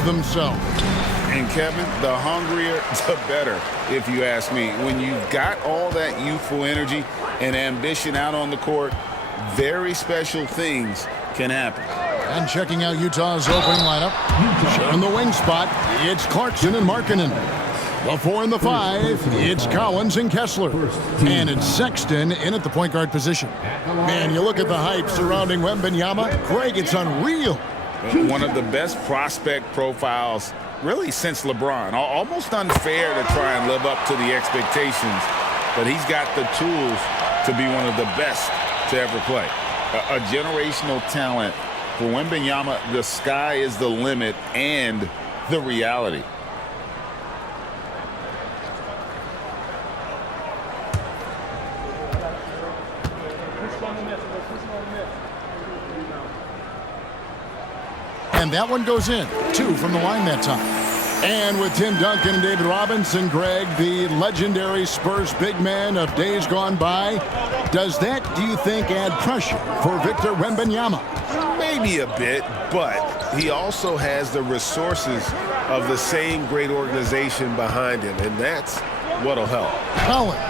of themselves. And Kevin, the hungrier, the better, if you ask me. When you've got all that youthful energy and ambition out on the court, very special things can happen. And checking out Utah's opening lineup, sharing the wing spot, it's Clarkson and Markkanen. The 4 and the 5, it's Collins and Kessler. And it's Sexton in at the point guard position. Man, you look at the hype surrounding Wembanyama. Greg, it's unreal. One of the best prospect profiles really since LeBron. Almost unfair to try and live up to the expectations, but he's got the tools to be one of the best to ever play. A generational talent. For Wembanyama, the sky is the limit and the reality. And that one goes in. 2 from the line that time. And with Tim Duncan and David Robinson, Greg, the legendary Spurs big man of days gone by, does that, do you think, add pressure for Victor Wembanyama? Maybe a bit, but he also has the resources of the same great organization behind him, and that's what'll help. Collins.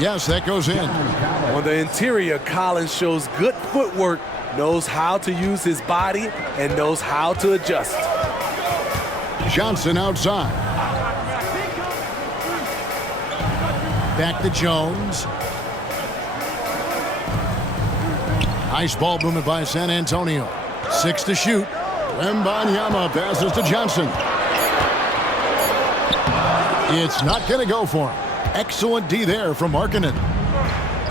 Yes, that goes in. On the interior, Collins shows good footwork, knows how to use his body, and knows how to adjust. Johnson outside. Back to Jones. Nice ball movement by San Antonio. 6 to shoot. Wembanyama passes to Johnson. It's not going to go for him. Excellent D there from Markkanen.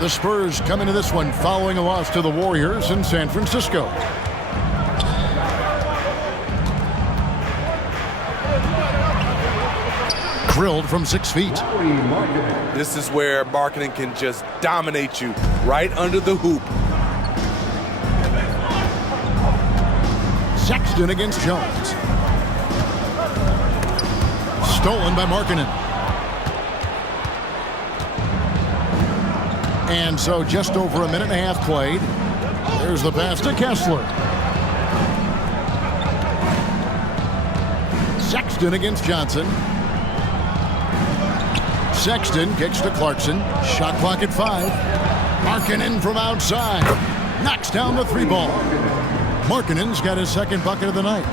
The Spurs come into this one following a loss to the Warriors in San Francisco. Drilled from 6 feet. This is where Markkanen can just dominate you right under the hoop. Sexton against Jones. Stolen by Markkanen. And so just over a minute and a half played. There's the pass to Kessler. Sexton against Johnson. Sexton kicks to Clarkson. Shot clock at 5. Markkanen from outside. Knocks down the 3-ball. Markkanen's got his second bucket of the night.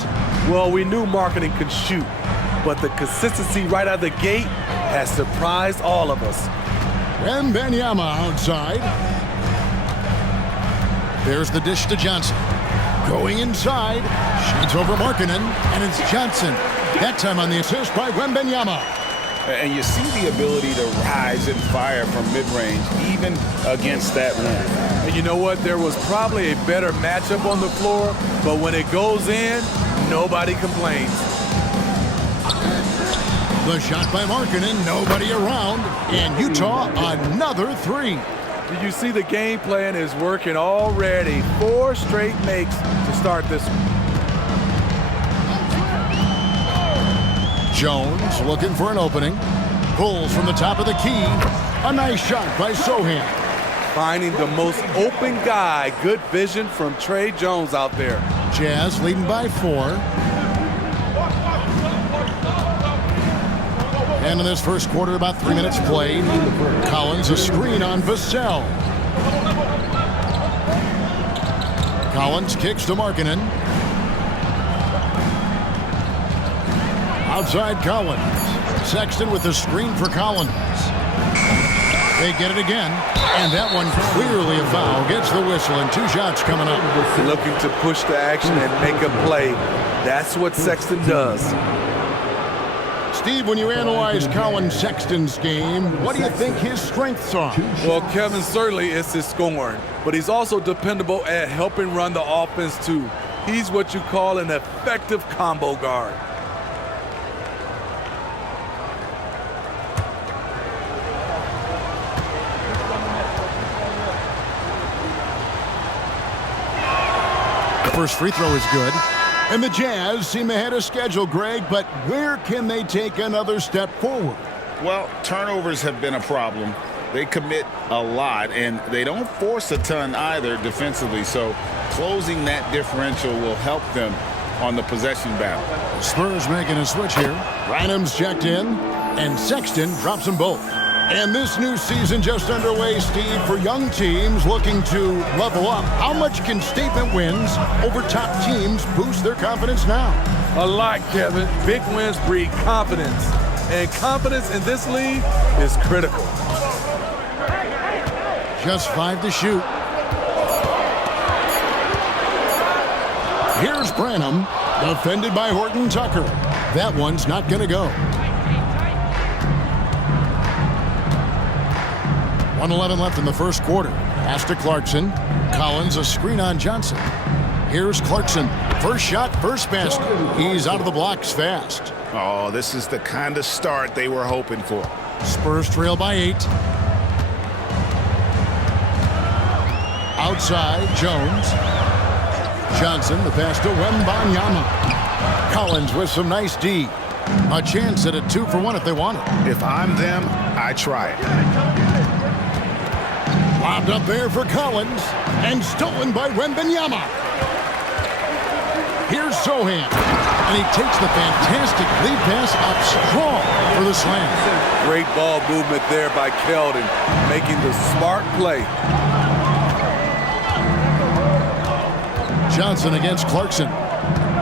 Well, we knew Markkanen could shoot, but the consistency right out of the gate has surprised all of us. Wembanyama outside. There's the dish to Johnson. Going inside. Shoots over Markkanen, and it's Johnson. That time on the assist by Wembanyama. And you see the ability to rise and fire from mid-range, even against that length. And you know what? There was probably a better matchup on the floor, but when it goes in, nobody complains. The shot by Markkanen, nobody around, and Utah another 3. Did you see the game plan is working already? 4 straight makes to start this one. Jones looking for an opening. Pulls from the top of the key. A nice shot by Sohan. Finding the most open guy. Good vision from Trey Jones out there. Jazz leading by 4. And in this first quarter, about 3 minutes played. Collins a screen on Vassell. Collins kicks to Markkanen. Outside Collins. Sexton with the screen for Collins. They get it again, and that one clearly a foul. Gets the whistle, and 2 shots coming up. Looking to push the action and make a play. That's what Sexton does. Steve, when you analyze Colin Sexton's game, what do you think his strengths are? Well, Kevin, certainly it's his scoring, but he's also dependable at helping run the offense too. He's what you call an effective combo guard. First free throw is good. And the Jazz seem ahead of schedule, Greg, but where can they take another step forward? Well, turnovers have been a problem. They commit a lot, and they don't force a ton either defensively, so closing that differential will help them on the possession battle. Spurs making a switch here. Rynham's checked in, and Sexton drops them both. And this new season just underway, Steve, for young teams looking to level up. How much can statement wins over top teams boost their confidence now? A lot, Kevin. Big wins breed confidence. And confidence in this league is critical. Just 5 to shoot. Here's Branham, defended by Horton Tucker. That one's not going to go. 1:11 left in the first quarter. Pass to Clarkson. Collins, a screen on Johnson. Here's Clarkson. First shot, first basket. He's out of the blocks fast. Oh, this is the kind of start they were hoping for. Spurs trail by 8. Outside, Jones. Johnson, the pass to Wembanyama. Collins with some nice D. A chance at a 2-for-1 if they want it. If I'm them, I try it. Lobbed up there for Collins, and stolen by Wembanyama. Here's Sohan, and he takes the fantastic lead pass up strong for the slam. Great ball movement there by Keldon, making the smart play. Johnson against Clarkson.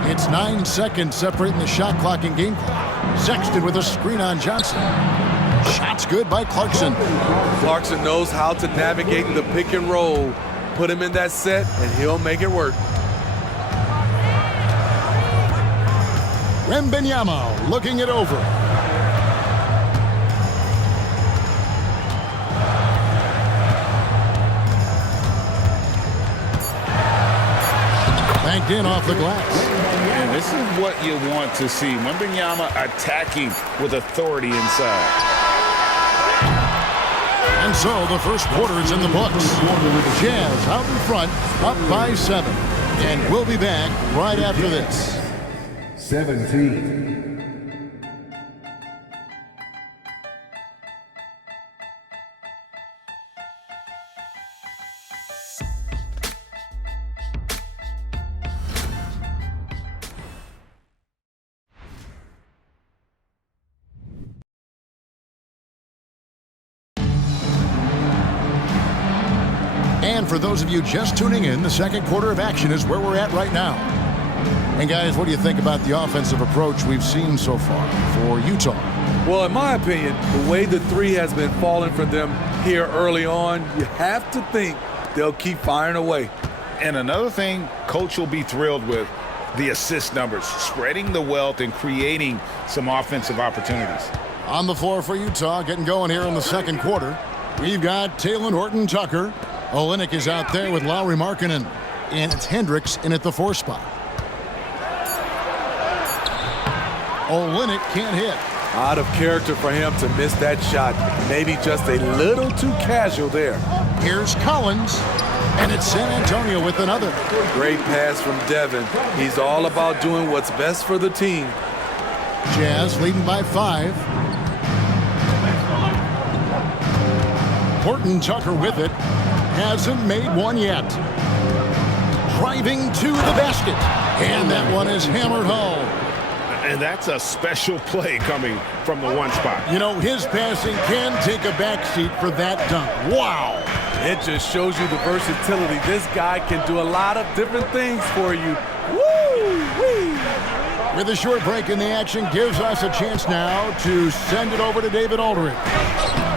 It's 9 seconds separating the shot clock and game clock. Sexton with a screen on Johnson. Shot's good by Clarkson. Clarkson knows how to navigate the pick and roll. Put him in that set, and he'll make it work. Wembanyama looking it over. Banked in off the glass. And this is what you want to see. Wembanyama attacking with authority inside. And so the first quarter is in the books. Jazz out in front, up by 7. And we'll be back right after this. 17. And for those of you just tuning in, the second quarter of action is where we're at right now. And guys, what do you think about the offensive approach we've seen so far for Utah? Well, in my opinion, the way the three has been falling for them here early on, you have to think they'll keep firing away. And another thing Coach will be thrilled with, the assist numbers, spreading the wealth and creating some offensive opportunities. On the floor for Utah, getting going here in the second quarter. We've got Talen Horton-Tucker. Olynyk is out there with Lauri Markkanen. And it's Hendricks in at the 4 spot. Olynyk can't hit. Out of character for him to miss that shot. Maybe just a little too casual there. Here's Collins. And it's San Antonio with another. Great pass from Devin. He's all about doing what's best for the team. Jazz leading by 5. Horton-Tucker with it. Hasn't made one yet. Driving to the basket. And that one is hammered home. And that's a special play coming from the 1 spot. You know, his passing can take a backseat for that dunk. Wow. It just shows you the versatility. This guy can do a lot of different things for you. Woo-wee! With a short break in the action, gives us a chance now to send it over to David Aldridge.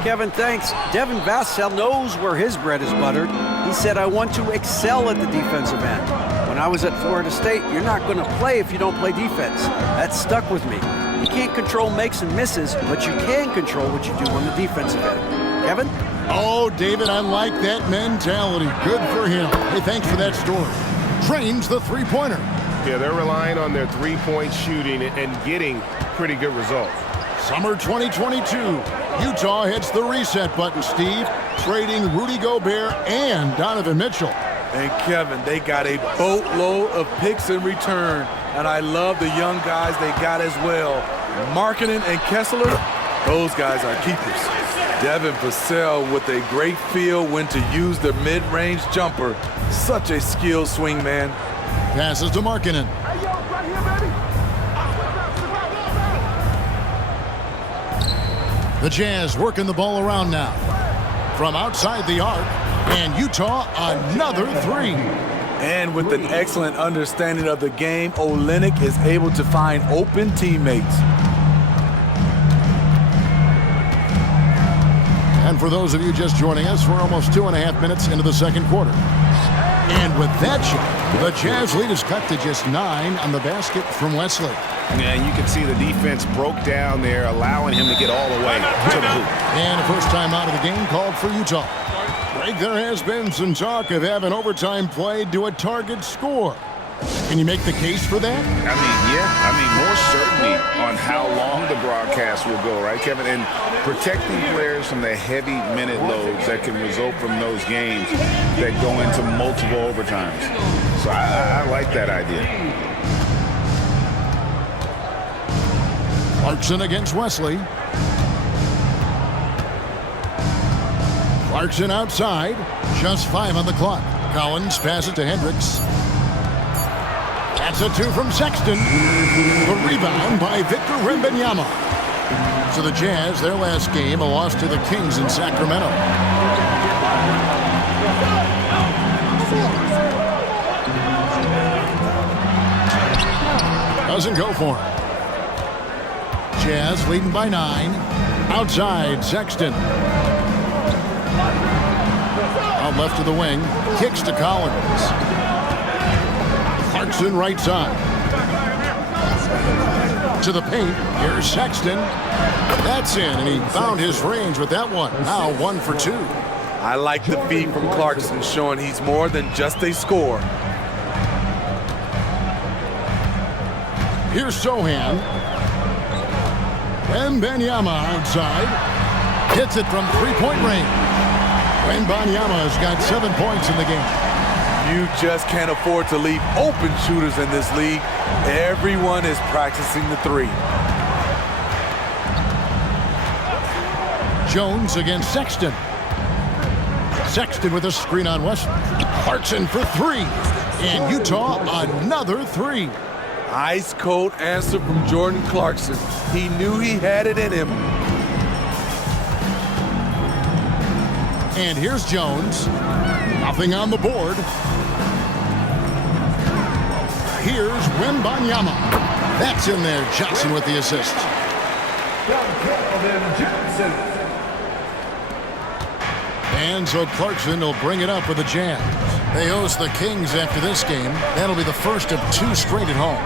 Kevin, thanks. Devin Vassell knows where his bread is buttered. He said, I want to excel at the defensive end. When I was at Florida State, you're not going to play if you don't play defense. That stuck with me. You can't control makes and misses, but you can control what you do on the defensive end. Kevin? Oh, David, I like that mentality. Good for him. Hey, thanks for that story. Trains the three-pointer. Yeah, they're relying on their three-point shooting and getting pretty good results. Summer 2022. Utah hits the reset button, Steve, trading Rudy Gobert and Donovan Mitchell. And Kevin, they got a boatload of picks in return. And I love the young guys they got as well. Markkanen and Kessler, those guys are keepers. Devin Vassell with a great feel when to use the mid-range jumper. Such a skilled swing man. Passes to Markkanen. The Jazz working the ball around now. From outside the arc, and Utah another three. And with an excellent understanding of the game, Olynyk is able to find open teammates. And for those of you just joining us, we're almost 2.5 minutes into the second quarter. And with that shot, the Jazz lead is cut to just 9 on the basket from Wesley. Yeah, you can see the defense broke down there, allowing him to get all the way to the hoop. And a first time out of the game called for Utah. Greg, there has been some talk of having overtime played to a target score. Can you make the case for that? More certainly on how long the broadcast will go, right, Kevin? And protecting players from the heavy minute loads that can result from those games that go into multiple overtimes. So I like that idea. Clarkson against Wesley. Clarkson outside. Just 5 on the clock. Collins passes to Hendricks. That's a 2 from Sexton. The rebound by Victor Wembanyama. So the Jazz, their last game, a loss to the Kings in Sacramento. Doesn't go for him. Jazz leading by 9. Outside, Sexton. Out left of the wing. Kicks to Collins. Clarkson right side. To the paint. Here's Sexton. That's in, and he found his range with that one. Now 1 for 2. I like the feed from Clarkson, showing he's more than just a scorer. Here's Sohan. Wembanyama outside. Hits it from three-point range. Wembanyama's got 7 points in the game. You just can't afford to leave open shooters in this league. Everyone is practicing the three. Jones against Sexton. Sexton with a screen on Wesley. Clarkson for 3. And Utah another 3. Ice cold answer from Jordan Clarkson. He knew he had it in him. And here's Jones. Nothing on the board. Here's Wembanyama. That's in there. Johnson with the assist. And so Clarkson will bring it up with the Jazz. They host the Kings after this game. That'll be the first of 2 straight at home.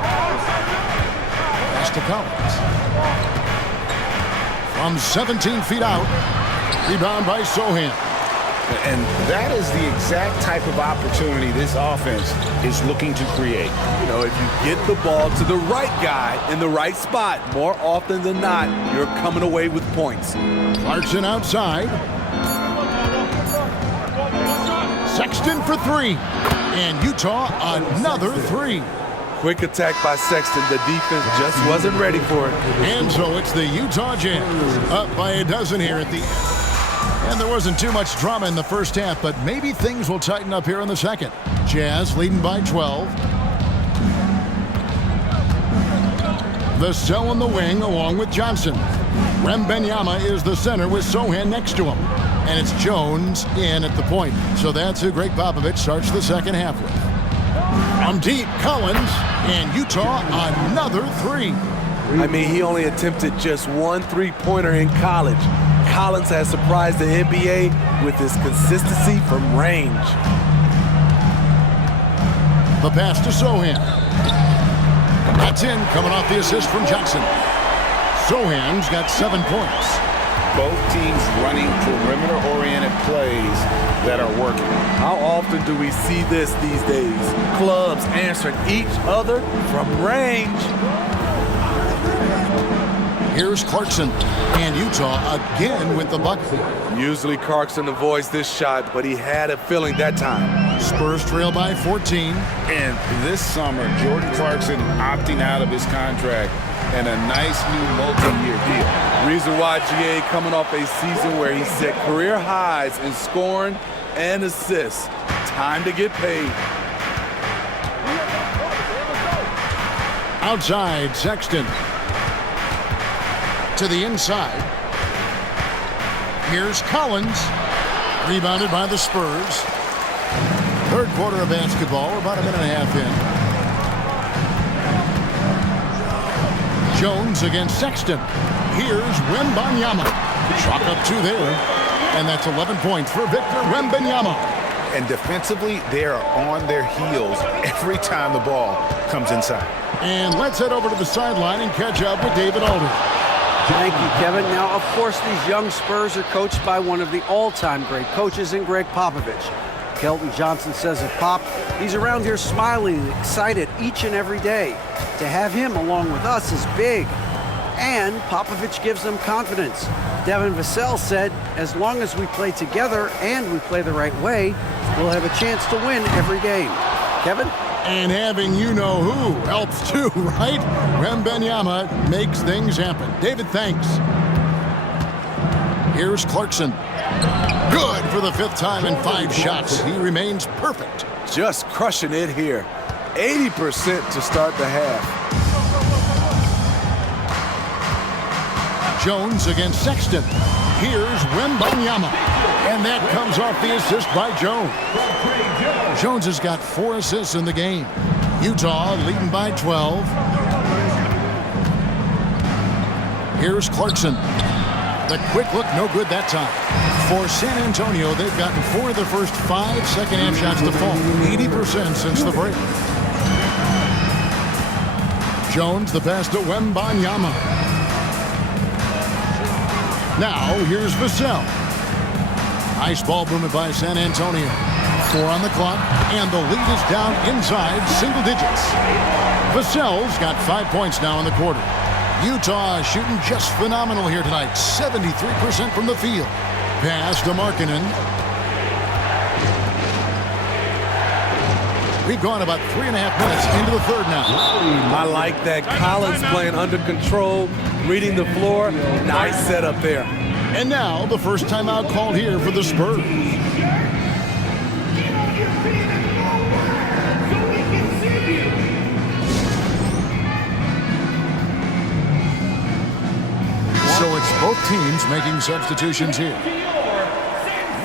Pass to Collins. From 17 feet out. Rebound by Sohan. And that is the exact type of opportunity this offense is looking to create. You know, if you get the ball to the right guy in the right spot, more often than not, you're coming away with points. Clarkson outside. Sexton for 3. And Utah another 3. Quick attack by Sexton. The defense just wasn't ready for it. And so it's the Utah Jazz up by a dozen here at the end. And there wasn't too much drama in the first half, but maybe things will tighten up here in the second. Jazz leading by 12. The cell in the wing along with Johnson. Wembanyama is the center with Sohan next to him. And it's Jones in at the point. So that's who Greg Popovich starts the second half with. From deep, Collins, and Utah another 3. I mean, he only attempted just 1 3-pointer in college. Collins has surprised the NBA with his consistency from range. The pass to Sohan. That's in, coming off the assist from Johnson. Sohan's got 7 points. Both teams running perimeter-oriented plays that are working. How often do we see this these days? Clubs answering each other from range. Here's Clarkson, and Utah again with the bucket. Usually Clarkson avoids this shot, but he had a feeling that time. Spurs trail by 14. And this summer, Jordan Clarkson opting out of his contract and a nice new multi-year deal. Reason why GA coming off a season where he set career highs in scoring and assists. Time to get paid. Outside, Sexton. To the inside. Here's Collins. Rebounded by the Spurs. Third quarter of basketball. We're about a minute and a half in. Jones against Sexton. Here's Wembanyama. Chalk up 2 there. And that's 11 points for Victor Wembanyama. And defensively, they are on their heels every time the ball comes inside. And let's head over to the sideline and catch up with David Alder. Thank you, Kevin. Now, of course, these young Spurs are coached by one of the all-time great coaches in Greg Popovich. Kelton Johnson says of Pop, he's around here smiling and excited each and every day. To have him along with us is big. And Popovich gives them confidence. Devin Vassell said, as long as we play together and we play the right way, we'll have a chance to win every game. Kevin? And having you-know-who helps too, right? Wembanyama makes things happen. David, thanks. Here's Clarkson. Good for the 5th time in 5 shots. He remains perfect. Just crushing it here. 80% to start the half. Jones against Sexton. Here's Wembanyama. And that comes off the assist by Jones. Jones has got 4 assists in the game. Utah leading by 12. Here's Clarkson. The quick look, no good that time. For San Antonio, they've gotten 4 of their first 5 second-half shots to fall. 80% since the break. Jones, the pass to Wembanyama. Now, here's Vassell. Nice ball movement by San Antonio. 4 on the clock, and the lead is down inside single digits. Vassell's got 5 points now in the quarter. Utah shooting just phenomenal here tonight. 73% from the field. Pass to Markkanen. We've gone about 3.5 minutes into the third now. I like that. Collins playing under control, reading the floor. Nice setup there. And now the first timeout called here for the Spurs. So it's both teams making substitutions here.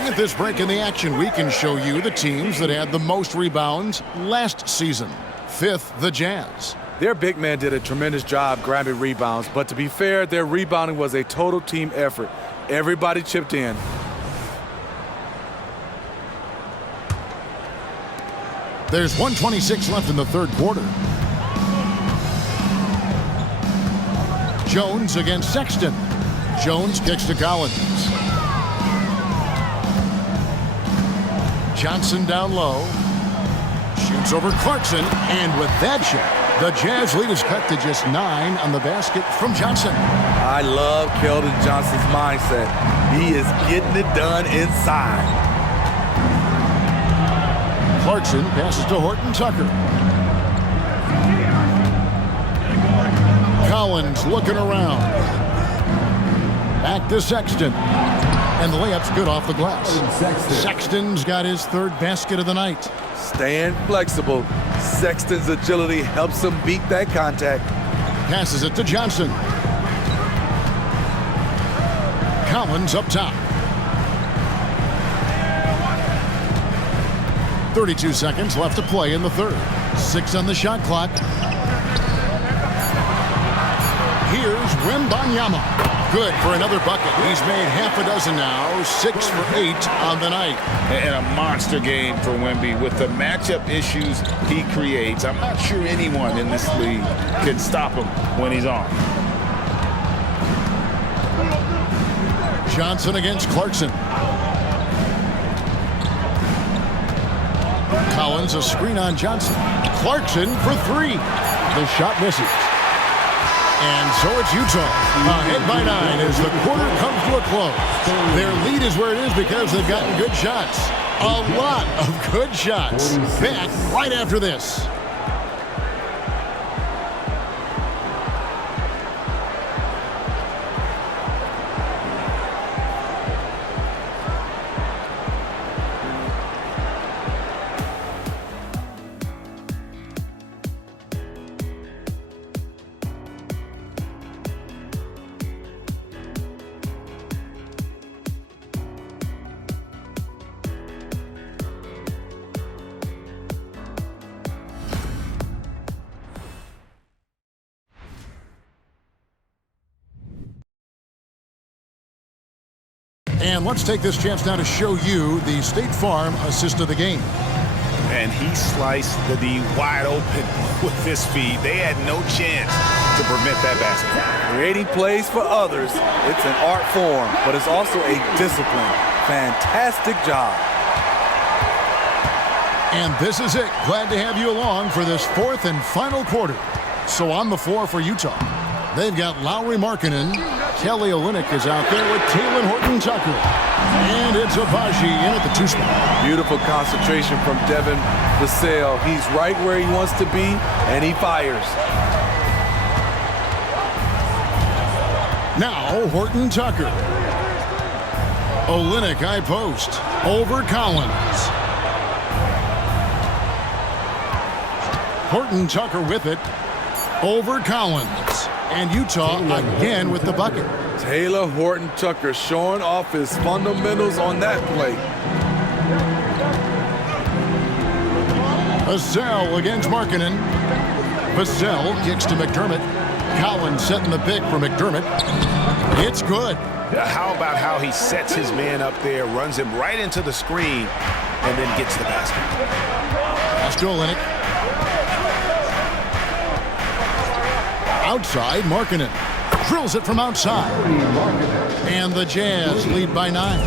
At this break in the action, we can show you the teams that had the most rebounds last season. 5th, the Jazz. Their big man did a tremendous job grabbing rebounds, but to be fair, their rebounding was a total team effort. Everybody chipped in. There's 1:26 left in the third quarter. Jones against Sexton. Jones kicks to Collins. Johnson down low. Shoots over Clarkson, and with that shot, the Jazz lead is cut to just 9 on the basket from Johnson. I love Keldon Johnson's mindset. He is getting it done inside. Clarkson passes to Horton Tucker. Collins looking around. Back to Sexton. And the layup's good off the glass. Sexton's got his 3rd basket of the night. Staying flexible. Sexton's agility helps him beat that contact. Passes it to Johnson. Collins up top. 32 seconds left to play in the third. 6 on the shot clock. Here's Wembanyama. Good for another bucket. He's made half a dozen now. 6 for 8 on the night. And a monster game for Wemby. With the matchup issues he creates, I'm not sure anyone in this league can stop him when he's on. Johnson against Clarkson. Collins, a screen on Johnson. Clarkson for 3. The shot misses. And so it's Utah, ahead by 9 as the quarter comes to a close. Their lead is where it is because they've gotten good shots. A lot of good shots. Back right after this. And let's take this chance now to show you the State Farm assist of the game. And he sliced the D wide open with his feet. They had no chance to prevent that basket. Creating plays for others, it's an art form, but it's also a discipline. Fantastic job. And this is it. Glad to have you along for this fourth and final quarter. So on the floor for Utah, they've got Lauri Markkanen. Kelly Olynyk is out there with Talen Horton-Tucker. And it's Abaji in at the 2 spot. Beautiful concentration from Devin Vassell. He's right where he wants to be, and he fires. Now Horton-Tucker. Olynyk high post over Collins. Horton-Tucker with it over Collins. And Utah again with the bucket. Taylor Horton-Tucker showing off his fundamentals on that play. Vassell against Markkanen. Vassell kicks to McDermott. Collins setting the pick for McDermott. It's good. How about how he sets his man up there, runs him right into the screen, and then gets the basket. Pass to Olynyk. Outside, Markkanen drills it from outside. And the Jazz lead by 9.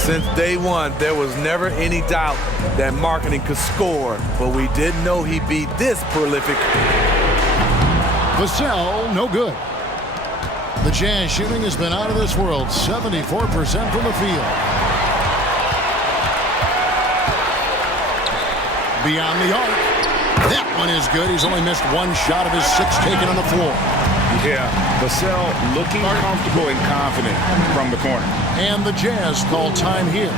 Since day one, there was never any doubt that Markkanen could score, but we didn't know he'd be this prolific. Vassell, no good. The Jazz shooting has been out of this world, 74% from the field. Beyond the arc. That one is good. He's only missed one shot of his 6 taken on the floor. Yeah, Vassell looking comfortable and confident from the corner. And the Jazz call time here.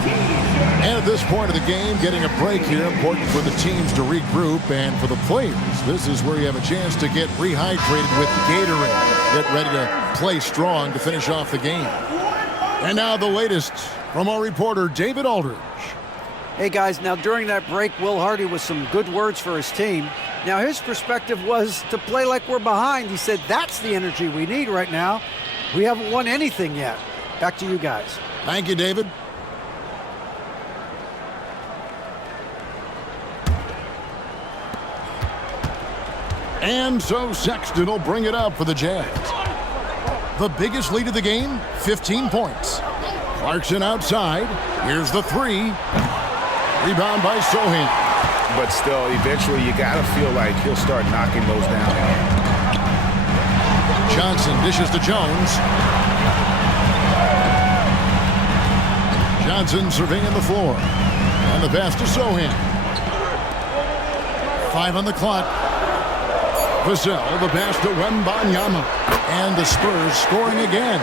And at this point of the game, getting a break here, important for the teams to regroup, and for the players, this is where you have a chance to get rehydrated with Gatorade. Get ready to play strong to finish off the game. And now the latest from our reporter, David Aldridge. Hey guys, now during that break, Will Hardy was some good words for his team. Now his perspective was to play like we're behind. He said that's the energy we need right now. We haven't won anything yet. Back to you guys. Thank you, David. And so Sexton will bring it up for the Jazz. The biggest lead of the game, 15 points. Clarkson outside. Here's the 3. Rebound by Sohan. But still, eventually you got to feel like he'll start knocking those down. Johnson dishes to Jones. Johnson surveying the floor. And the pass to Sohan. 5 on the clock. Vassell, the pass to Wembanyama. And the Spurs scoring again.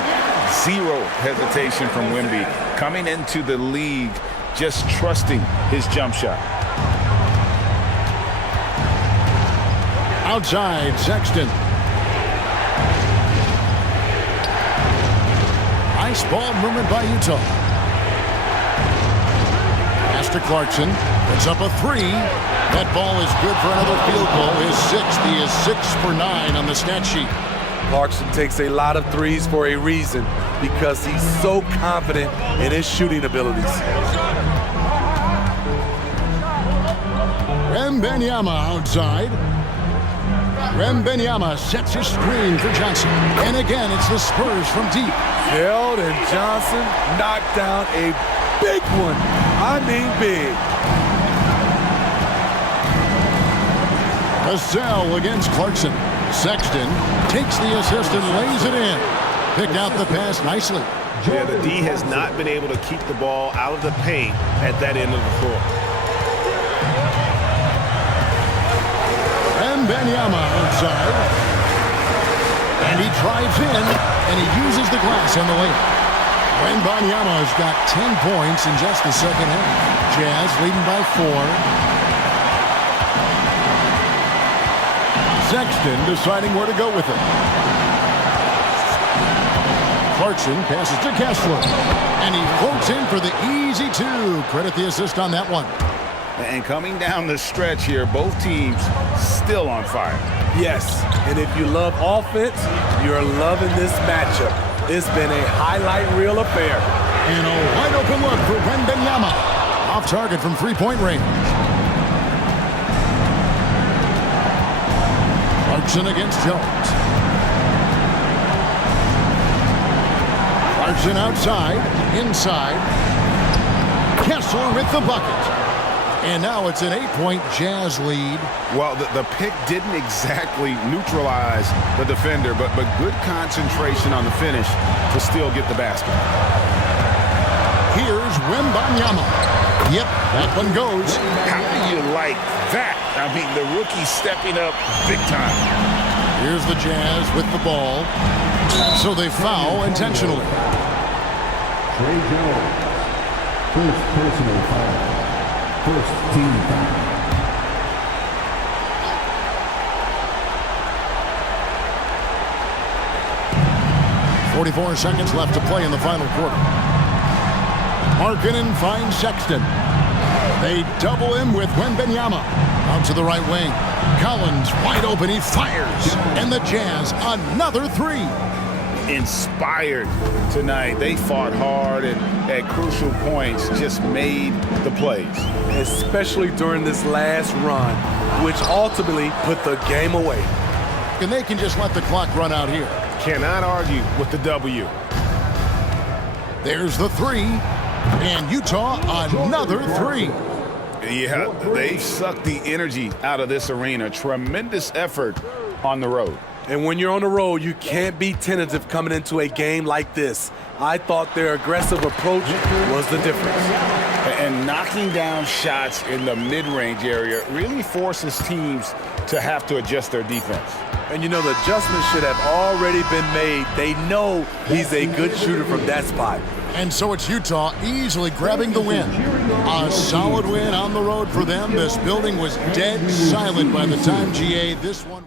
Zero hesitation from Wemby. Coming into the league, just trusting his jump shot. Outside, Sexton. Nice ball movement by Utah. Pass to Clarkson. Puts up a 3. That ball is good for another field goal. His 6th. He is 6 for 9 on the stat sheet. Clarkson takes a lot of threes for a reason, because he's so confident in his shooting abilities. Wembanyama outside. Wembanyama sets his screen for Johnson. And again, it's the Spurs from deep. Held, and Johnson knocked down a big one. I mean big. Vassell against Clarkson. Sexton takes the assist and lays it in. Picked out the pass nicely. Yeah, the D has not been able to keep the ball out of the paint at that end of the floor. Wembanyama outside. And he drives in, and he uses the glass on the layup. Wembanyama has got 10 points in just the second half. Jazz leading by 4. Sexton deciding where to go with it. Clarkson passes to Kessler. And he floats in for the easy 2. Credit the assist on that one. And coming down the stretch here, both teams still on fire. Yes, and if you love offense, you're loving this matchup. It's been a highlight reel affair. And a wide open look for Wembanyama. Off target from three-point range. Clarkson against Jones. Clarkson outside, inside. Kessler with the bucket. And now it's an 8-point Jazz lead. Well, the pick didn't exactly neutralize the defender, but good concentration on the finish to still get the basket. Here's Wembanyama. Yep, that one goes. How do you like that? I mean, the rookie stepping up big time. Here's the Jazz with the ball. So they foul intentionally. Trey Jones. First personal foul. First team foul. .44 seconds left to play in the final quarter. Markkanen finds Sexton. They double him with Wembanyama. Out to the right wing. Collins wide open. He fires. And the Jazz another three. Inspired tonight. They fought hard and at crucial points just made the plays. Especially during this last run, which ultimately put the game away. And they can just let the clock run out here. Cannot argue with the W. There's the three. And Utah another three. Yeah, they sucked the energy out of this arena. Tremendous effort on the road. And when you're on the road, you can't be tentative coming into a game like this. I thought their aggressive approach was the difference. And knocking down shots in the mid-range area really forces teams to have to adjust their defense. And you know, the adjustments should have already been made. They know he's a good shooter from that spot. And so it's Utah easily grabbing the win. A solid win on the road for them. This building was dead silent by the time, GA, this one...